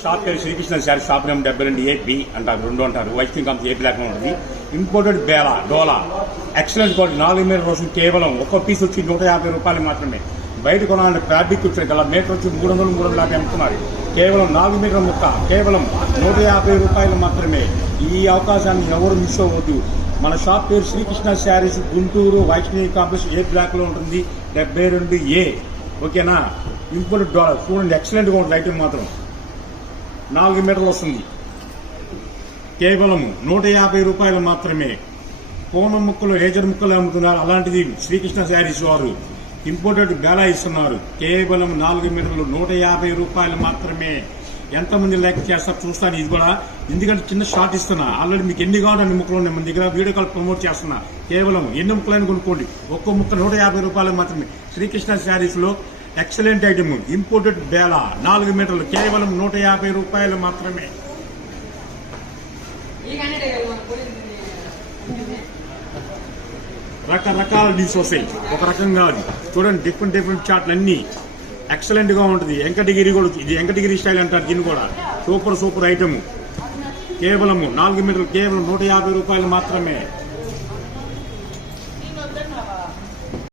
Shop పేరు Srikrishna sari shop number 72A-B అంటారు, 2 అంటారు. వైష్ణవి కంపెనీ ఏ బ్లాక్ ఉంటుంది. ఇంపోర్టెడ్ బేలా డోలా ఎక్సలెంట్ క్వాలిటీ 4 మీటర్ రోజు కేవలం ఒక్క పీస్ వచ్చి 150 రూపాయలు మాత్రమే. బయట కొనాలంటే ఫ్యాబ్రిక్ వచ్చారు కదా, మీటర్ వచ్చి 300-350 అమ్ముతున్నారు. కేవలం 4 మీటర్ ముక్క కేవలం 150 రూపాయలు మాత్రమే. ఈ అవకాశాన్ని ఎవరు మిస్ అవ్వద్దు. మన షాప్ పేరు శ్రీకృష్ణ శారీస్, గుంటూరు వైష్ణవి కాంప్లెక్స్ ఏ బ్లాక్ లో ఉంటుంది, 72A. ఓకేనా. ఇంపోర్టెడ్ డోలా చూడండి, ఎక్సలెంట్ గా ఉంటుంది. ఐటమ్ మాత్రం 4 మీటర్లు వస్తుంది. కేవలం 150 రూపాయలు మాత్రమే. కోనం ముక్కలు లేజర్ ముక్కలు అమ్ముతున్నారు. అలాంటిది శ్రీకృష్ణ శారీస్ వారు ఇంపోర్టెడ్ బేలా ఇస్తున్నారు. కేవలం 4 మీటర్లు 150 రూపాయలు మాత్రమే. ఎంతమంది లైక్ చేస్తారు చూస్తాను. ఇది కూడా ఎందుకంటే చిన్న షార్ట్ ఇస్తున్నా. ఆల్రెడీ మీకు ఎన్ని కావాలి అన్ని ముక్కలు ఉన్నాయి మన దగ్గర. వీడియో కాల్ ప్రమోట్ చేస్తున్నా. కేవలం ఎన్ని ముక్కలైనా కొనుక్కోండి. ఒక్క ముక్క 150 రూపాయలు మాత్రమే. శ్రీకృష్ణ శారీస్ లో ఎక్సలెంట్ ఐటమ్ ఇంపోర్టెడ్ బేలా 4 మీటర్లు కేవలం 150 రూపాయలు మాత్రమే. రకరకాల డీల్స్ వస్తాయి, ఒక రకం కాదు. చూడండి, డిఫరెంట్ చార్ట్లు అన్ని ఎక్సలెంట్ గా ఉంటుంది. వెంకటగిరి కూడా, ఇది వెంకటగిరి స్టైల్ అంటారు. దీన్ని కూడా సూపర్ ఐటమ్. కేవలం 4 మీటర్లు కేవలం 150 రూపాయలు మాత్రమే.